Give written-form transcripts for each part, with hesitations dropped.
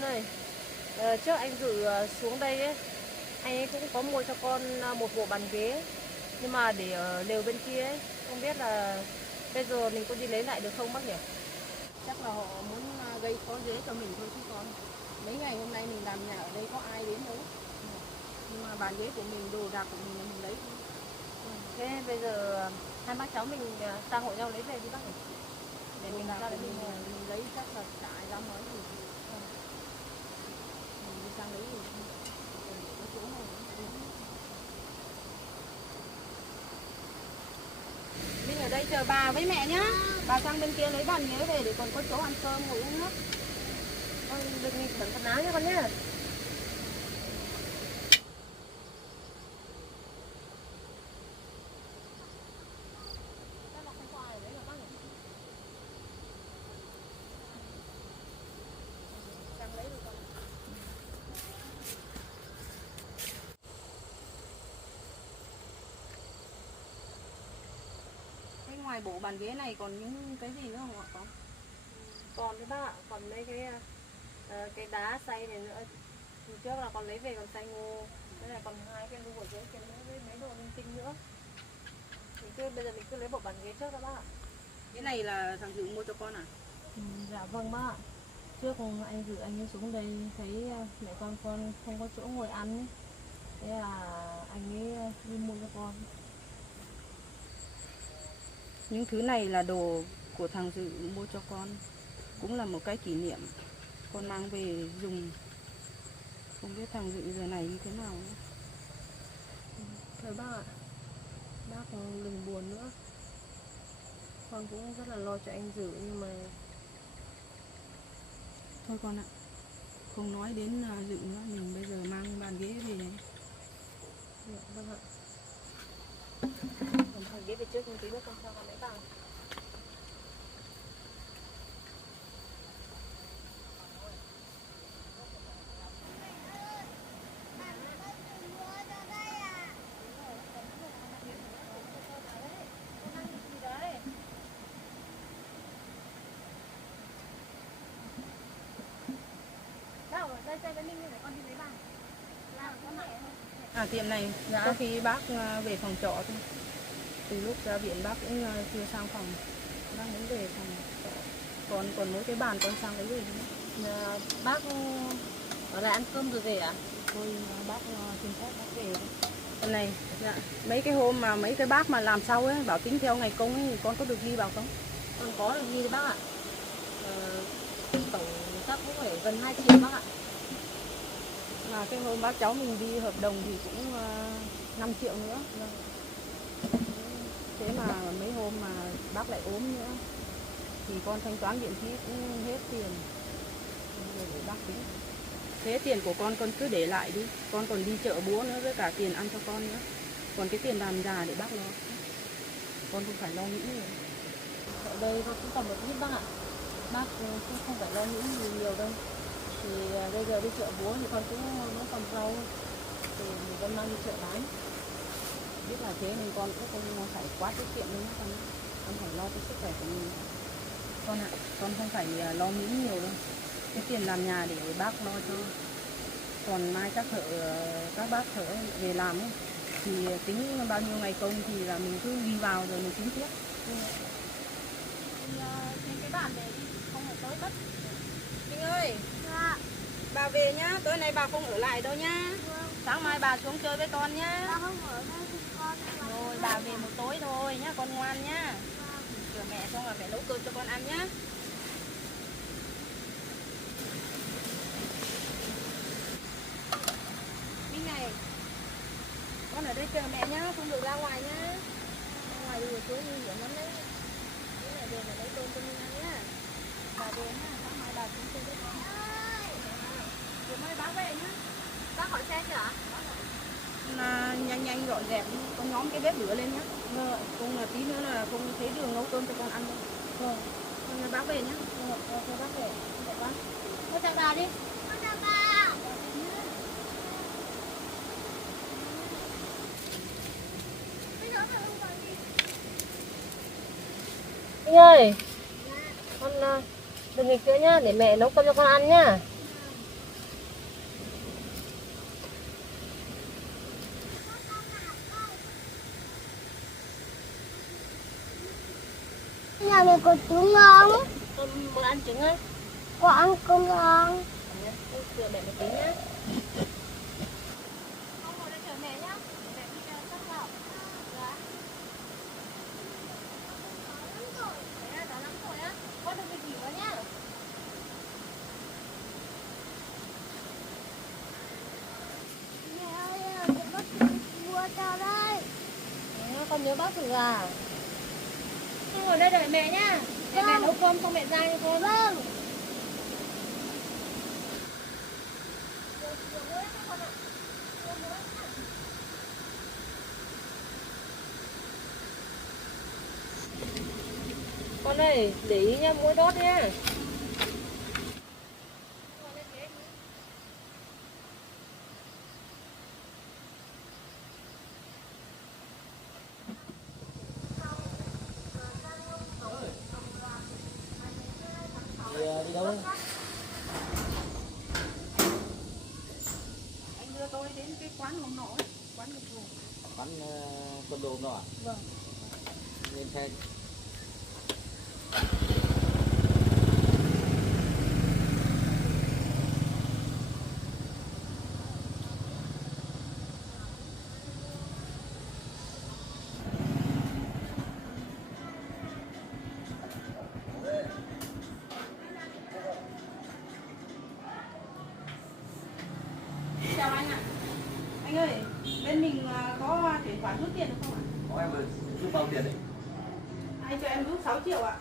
Xuân ơi, trước anh Dự xuống đây ấy, anh ấy cũng có mua cho con một bộ bàn ghế, nhưng mà để ở lều bên kia ấy, không biết là bây giờ mình có đi lấy lại được không bác nhỉ? Chắc là họ muốn gây khó dễ cho mình thôi chứ còn mấy ngày hôm nay mình làm nhà ở đây có ai đến đâu. Nhưng mà bàn ghế của mình, đồ đạc của mình lấy thôi. Thế bây giờ hai bác cháu mình sang hộ nhau lấy về đi bác nhỉ? Để Đồ mình đạc ra của để mình lấy chắc là chả ai dám nói gì. Mình đi sang lấy thì có chỗ này. Mình ở đây chờ bà với mẹ nhá. Bà sang bên kia lấy bàn ghế về để còn có chỗ ăn cơm ngồi uống nước. con đừng nghịch bẩn quần áo nha con nhá. Ngoài bộ bàn ghế này còn những cái gì nữa không ạ con? Còn đấy bác ạ, còn mấy cái đá xay này nữa. Hôm trước là con lấy về còn xay ngô. Đây là còn hai cái lu ở dưới kia nữa với mấy đồ linh tinh nữa. Bây giờ mình cứ lấy bộ bàn ghế trước đó bác ạ. Cái này là thằng Dự mua cho con à? Dạ vâng bác ạ. Trước anh Dự anh ấy xuống đây thấy mẹ con không có chỗ ngồi ăn ấy. Thế là anh ấy đi mua cho con. Những thứ này là đồ của thằng Dự mua cho con. Cũng là một cái kỷ niệm con mang về dùng. Không biết thằng Dự giờ này như thế nào nữa. Thôi bác ạ, bác đừng buồn nữa. Con cũng rất là lo cho anh Dự nhưng mà Thôi con ạ, không nói đến Dự nữa. Mình bây giờ mang bàn ghế về. dạ, vâng ạ. Cầm bàn ghế về trước nhưng tí nữa con cho con lấy vào. Tiệm này có khi bác về phòng trọ thôi. Từ lúc ra viện bác cũng chưa sang phòng. Bác muốn về phòng trọ. Còn mỗi cái bàn con sang lấy về nữa. Bác ở lại ăn cơm rồi về ạ? Thôi bác xin phép bác về. Hôm này mấy cái hôm mà mấy cái bác mà làm sau ấy bảo tính theo ngày công ấy thì con có được ghi vào không? Con có được ghi đấy bác ạ. Tổng chắc cũng phải gần 2 triệu bác ạ. Mà cái hôm bác cháu mình đi hợp đồng thì cũng 5 triệu nữa. Thế mà mấy hôm mà bác lại ốm nữa thì con thanh toán viện phí cũng hết tiền. Rồi để bác tính. Thế tiền của con cứ để lại đi. Con còn đi chợ búa nữa với cả tiền ăn cho con nữa. Còn cái tiền làm già để bác lo. Con không phải lo nghĩ nữa. Ở đây con cũng còn một ít bác ạ. Bác cũng không phải lo nghĩ gì nhiều đâu. Thì bây giờ đi chợ búa thì con cũng còn rau thì mình vẫn mang đi chợ bán. Biết là thế nên con cũng không phải quá tiết kiệm nữa con phải lo cái sức khỏe của mình. Con ạ, con không phải lo nghĩ nhiều đâu. Cái tiền làm nhà để bác lo cho. Còn mai các bác thợ về làm ấy, thì tính bao nhiêu ngày công thì là mình cứ ghi vào rồi mình tính tiếp. Trên cái bàn để đi, không phải tới mất. Minh ơi, Dạ. bà về nhá, tối nay bà không ở lại đâu nhá. Vâng. Sáng mai bà xuống chơi với con nhá. Bà không ở đây thì con Rồi bà về một tối thôi nhá, con ngoan nhá. Vâng. Chờ mẹ xong là mẹ nấu cơm cho con ăn nhá. Minh này, con ở đây chờ mẹ nhá, không được ra ngoài nhá. Ra ngoài đi xuống nguy hiểm lắm đấy. Cái này về là lấy cơm cho Minh ăn nhá. Bà về nhá, sáng mai bà xuống chơi với con. Chiều mai bác về nhá. Bác hỏi xe chưa ạ? Nhanh nhanh dọn dẹp đi, con nhóm cái bếp lửa lên nhá. Không là tí nữa là không thấy đường nấu cơm cho con ăn đâu. Vâng. Con bác về nhá. Cho bác về. Dạ bác. Con chào bà đi. Con chào bà. Bây giờ bà không còn gì. Minh ơi, con đừng nghịch nữa nhá, để mẹ nấu cơm cho con ăn nhá. Nhà này có trứng không? Con muốn ăn trứng á? Có ăn cơm không? Rửa mẹ một tí nhá. Con ngồi đây chờ mẹ nhá. Mẹ đi cắt gạo. Dạ. Thế là 8 tuổi á. Con đừng bị nghỉ quá nhá. Mẹ ơi, để bác mua cho đây. Con nhớ bác thử à? Con ngồi đây đợi mẹ nhá. Để mẹ nấu cơm xong mẹ ra cho con. Vâng. Con ơi, để ý nha, mũi đốt nha. Đi đâu đấy? Anh đưa tôi đến cái quán hôm nọ ấy, quán dịch vụ. Quán con đồ đó à? Vâng. Lên xe. Chào anh ạ. Anh ơi, bên mình có chuyển khoản rút tiền được không ạ? Có em giúp bao tiền đấy? Anh cho em rút 6 triệu ạ.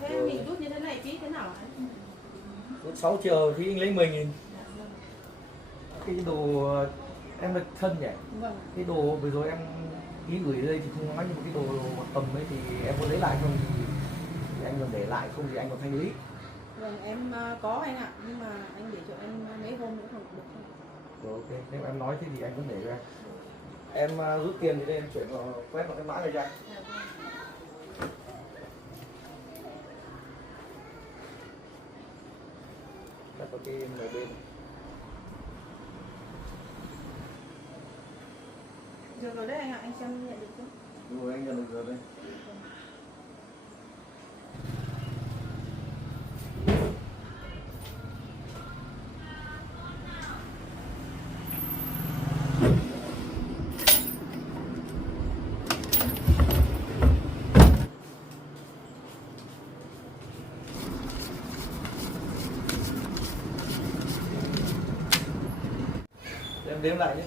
Thế mình rút như thế này phí thế nào ạ? Rút 6 triệu thì anh lấy 10.000. Cái đồ em là thân nhỉ? Vâng. Cái đồ vừa rồi em ký gửi đây thì không nói, nhưng mà cái đồ tầm ấy thì em có lấy lại không thì anh còn để lại, không thì anh còn thanh lý. Vâng, em có anh ạ, nhưng mà anh để cho em mấy hôm nữa không được không? Rồi ok, nếu em nói thế thì anh vẫn để cho em. Em rút tiền thì đây em chuyển vào, quét vào cái mã này cho anh. Đặt vào cái MB. Được rồi đấy anh ạ, anh xem nhận được chưa? Rồi anh nhận được rồi đây. Em đếm lại nhé.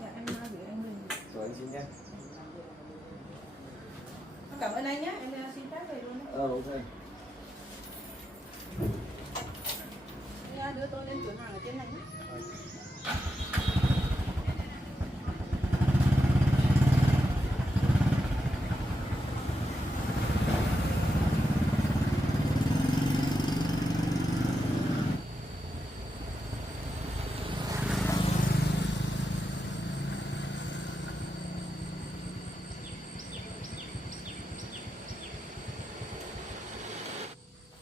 Dạ em gửi anh mình. Rồi anh xin nhé. Cảm ơn anh nhé, em xin phép về luôn. Ok. Anh đưa tôi lên cửa hàng ở trên này nhé.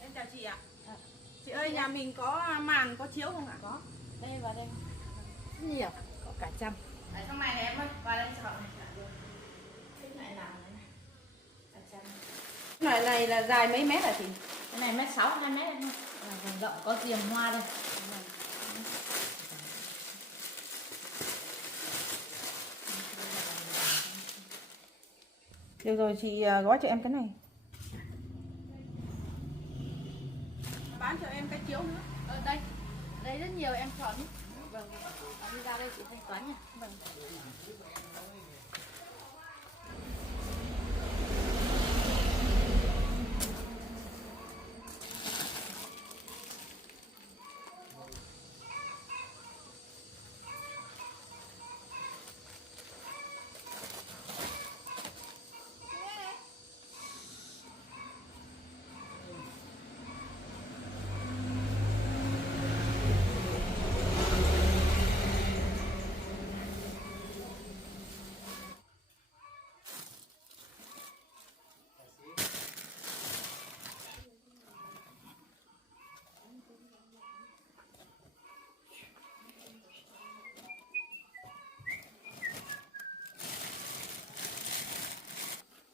Em chào chị ạ. Chị ơi, nhà mình có màn, có chiếu không ạ? Có. Đây vào đây. Nhiều, có cả trăm. Ở trong này này em ơi, vào đây chọn này. Cái này nào này. Cả trăm. Cái này là dài mấy mét hả chị? Cái này 1m6, 2m thôi. Vòng rộng có diềm hoa đây. Được rồi, chị gói cho em cái này. Bán cho em cái chiếu nữa. Đây. Đây rất nhiều em chọn đi. Vâng. Đi ra đây chị thanh toán nha. Vâng.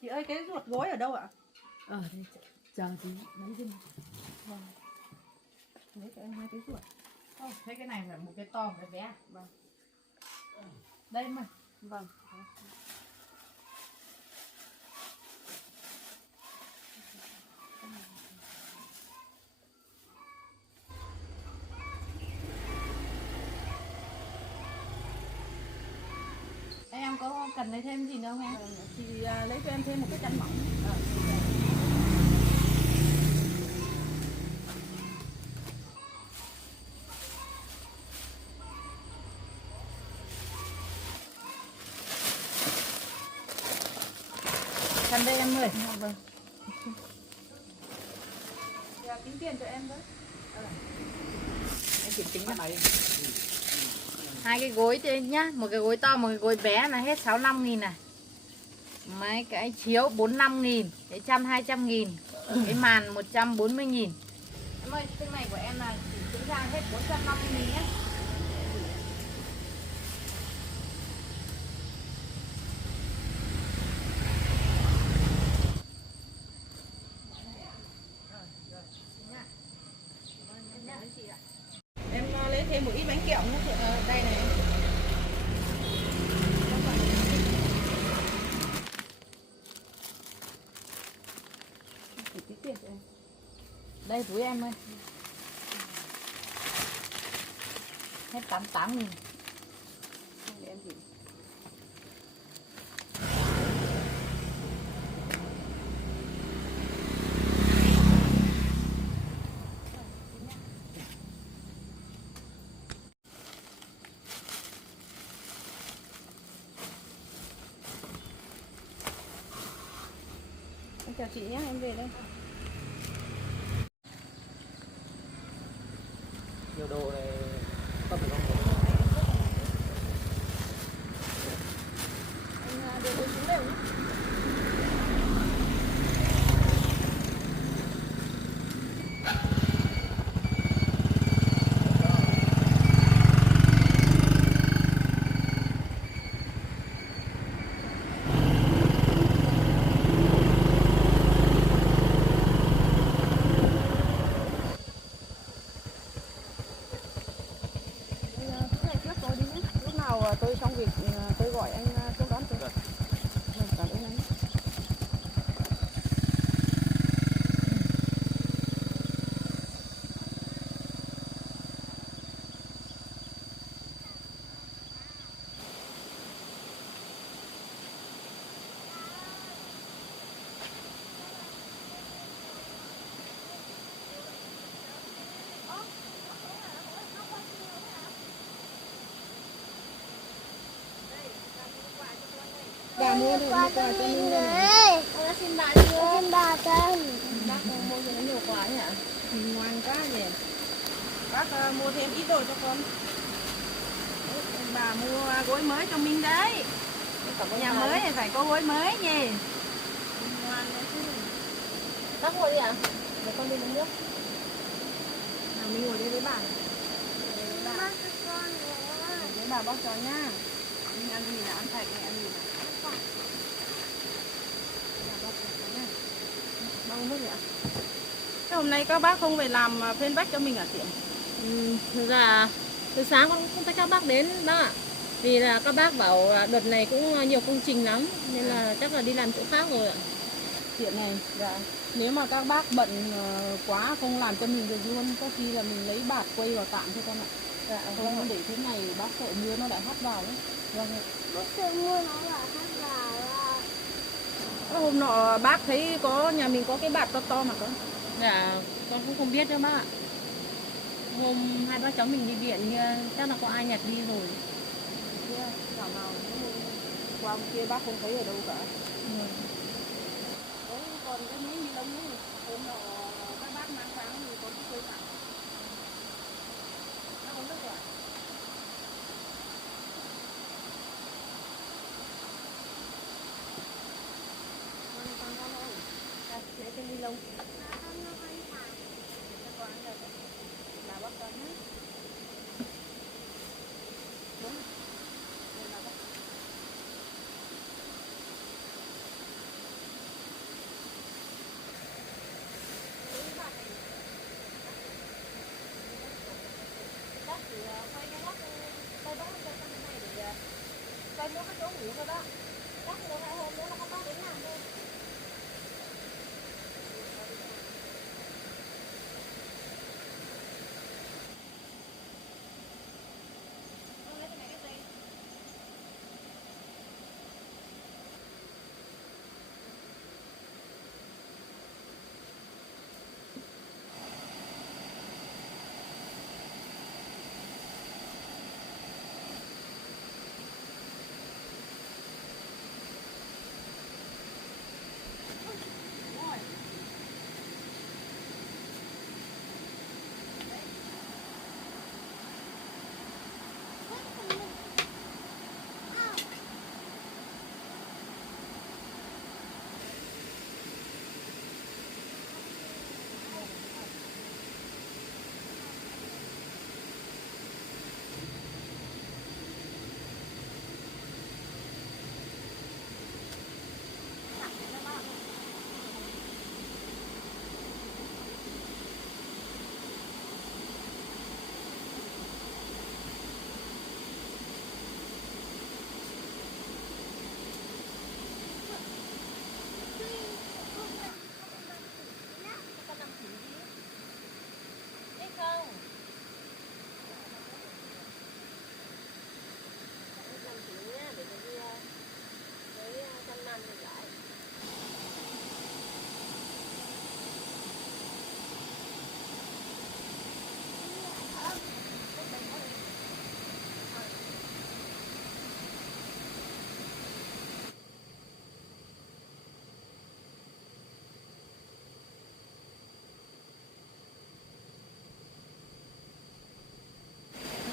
Chị ơi cái ruột gối ở đâu ạ? Ở đây chờ tí lấy đi. Vâng. Lấy cho em 2 cái ruột. Không, thế cái này phải một cái to một cái bé. Vâng. Đây mà. Vâng. Em có cần lấy thêm gì nữa không em? Chị lấy cho em thêm một cái chăn mỏng. Cần đây em ơi. Vâng. Dạ, tính tiền cho em với. Em kiểm tính này. Hai cái gối thế nhá, một cái gối to, một cái gối bé là hết 65.000 này. Mấy cái chiếu 45.000, cái chăn 200.000, cái màn 140.000. Em ơi, cái này của em là chỉ tính ra hết 450.000 nhé. Em lấy thêm một ít bánh kẹo nữa. Đây này. Tính tiền cho em. Đây túi em ơi. Hết 88.000. Để em gửi. Em chào chị nhé, em về đây. Nhiều đồ này tầm phải không? Anh đưa tôi xuống đều nhé. Lúc nào tôi xong việc tôi gọi anh xuống đón tôi. Vâng, cảm ơn anh. Bà mua được quà cho mình này. Con xin bà cho em bà cho. Bác mua cho nó nhiều quà ấy hả? Ngoan quá nhỉ. Bác mua thêm ít đồ cho con. Bà mua gối mới cho mình đấy. Nhà mới thì phải có gối mới nhỉ. Ngoan đấy chứ. Bác mua đi ạ? Để con đi lấy nước. Nào mình ngồi đây với bà. Bác cho con nữa. Với bà bóc cho nhá. Mình ăn gì nào, ăn sạch này, ăn gì nào. Bà bóc cho nhá. Bao nước vậy ạ? Thế hôm nay các bác không về làm phên vách cho mình à chị? Thực ra từ sáng con không thấy các bác đến bác ạ. Vì là các bác bảo là đợt này cũng nhiều công trình lắm nên là chắc là đi làm chỗ khác rồi ạ. Chuyện này, dạ. Nếu mà các bác bận quá không làm cho mình được luôn, có khi là mình lấy bạt quay vào tạm thôi con ạ. Dạ, không để thế này bác sợ mưa nó lại hắt vào đấy. Vâng ạ. Bác sợ mua nó là hát vào là. Hôm nọ bác thấy có nhà mình có cái bạt to to mà con. Dạ, con cũng không biết nữa bác ạ. Hôm hai bác cháu mình đi viện chắc là có ai nhặt đi rồi. Nào nào qua hôm kia bác không thấy ở đâu cả. Đấy, còn cái miếng ni lông ấy, hôm nọ các bác mang sáng thì có cái quây tặng. Nó không biết rồi. Con ơi. Đây, lấy cái ni lông. Cho con ăn đây. Bà bóc con nhé. Đúng. Đây là bóc. nó có chỗ ngủ rồi đó. Chắc 1-2 hôm nữa nó có bác đến làm thôi.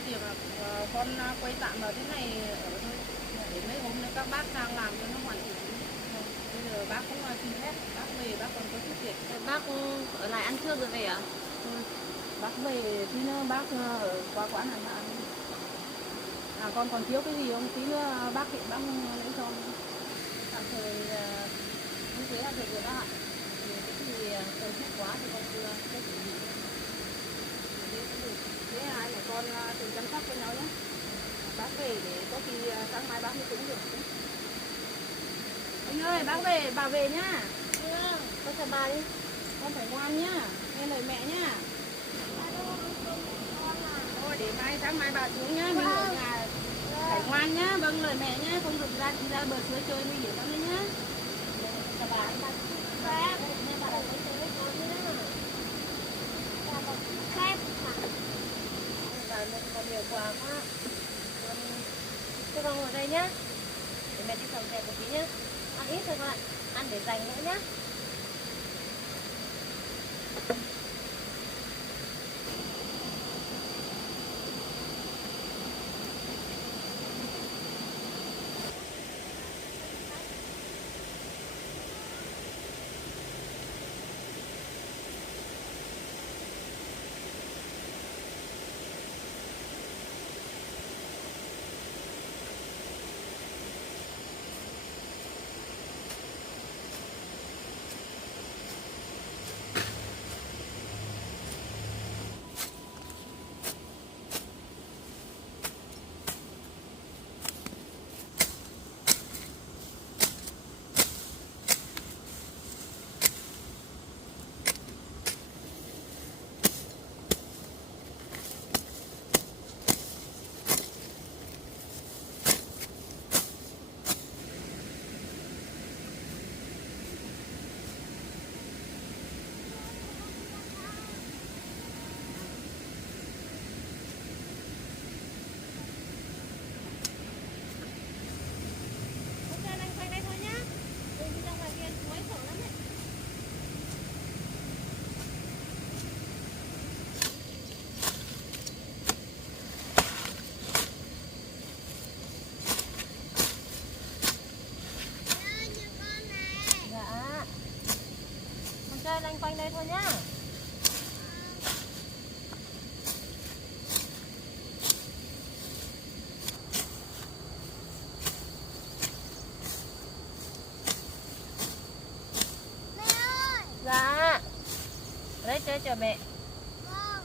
Việc là con quay tạm vào thế này ở thôi. Để mấy hôm nữa các bác sang làm cho nó hoàn chỉnh. Bây giờ bác cũng xin phép, bác về bác còn có chút việc. Bác ở lại ăn trưa rồi về à? Thôi, bác về tí nữa bác ở qua quán ăn ăn. À con còn thiếu cái gì không? Tí nữa bác hiện bác lấy cho. Tạm thời như thế là được rồi đó ạ. Thì cái gì cần thiết quá thì con đưa cái chuẩn bị. Thế hai mẹ con tự chăm sóc cho nhau nhé. Bác về để có khi sáng mai bác mới cũng được. Anh ơi, bác về, bà về nhá. Con chào bà đi. Con phải ngoan nhá, nghe lời mẹ nhá. Thôi để sáng mai bà xuống nhá, mình ở nhà phải ngoan nhá, vâng lời mẹ nhá, không được ra bờ suối chơi nguy hiểm lắm đấy nhá. Chào bà. Nghe bà đã nói với con nhá. Bà con nhiều quà quá. Thế con ngồi đây nhá. Để mẹ đi dọn dẹp một tí nhá. Ăn ít thôi con ạ. Ăn để dành nữa nhá. Chơi lanh quanh đây thôi nhá. Mẹ ơi. Dạ. Đấy chơi chờ mẹ. Vâng.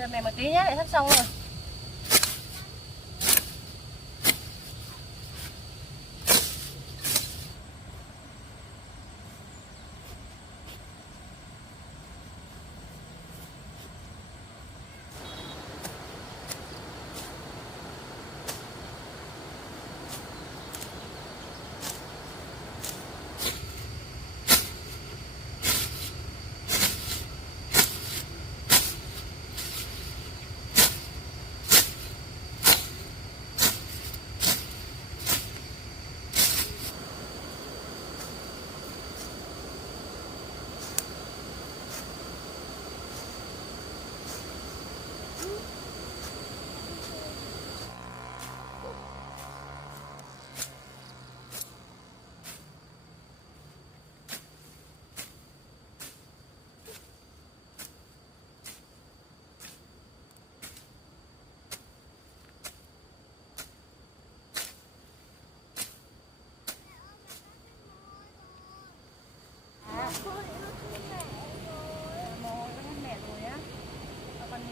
Chờ mẹ một tí nhé, để sắp xong rồi.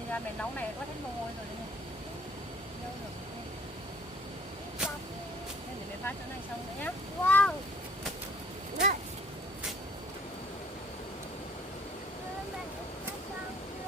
Ra mẹ nấu này có hết mồ hôi rồi đây này. Đâu được. Nên để mẹ phát chỗ này xong nữa nhá. Wow. Đấy. Mẹ đã xong chưa?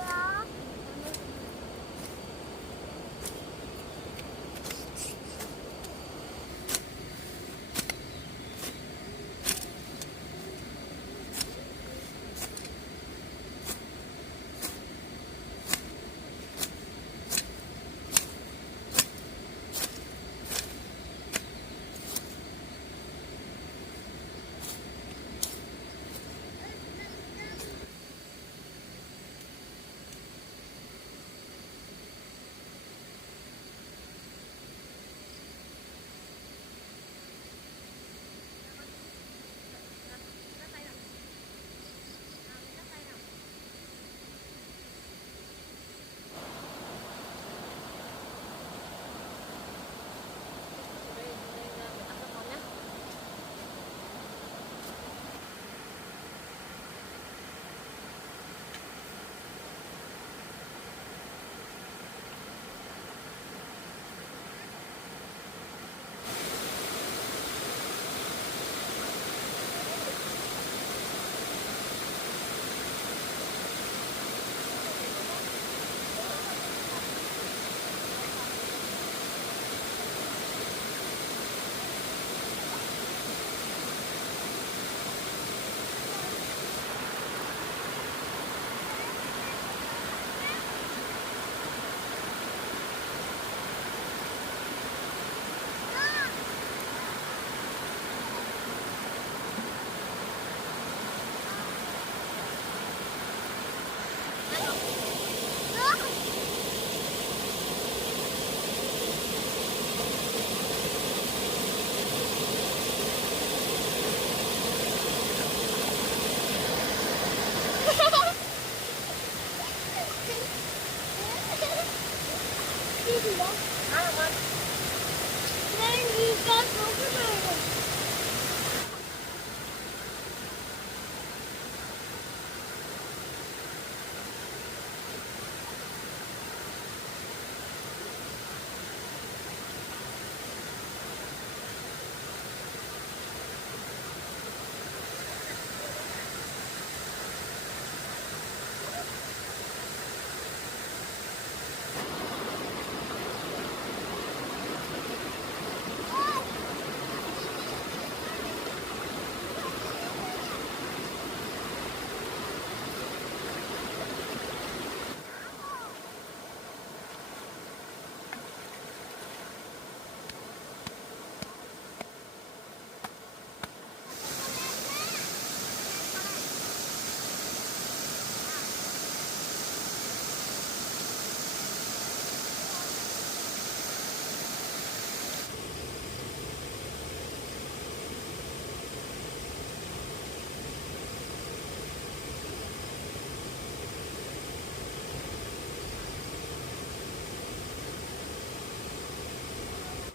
Cái gì đó? Nên đi con xuống cái này rồi.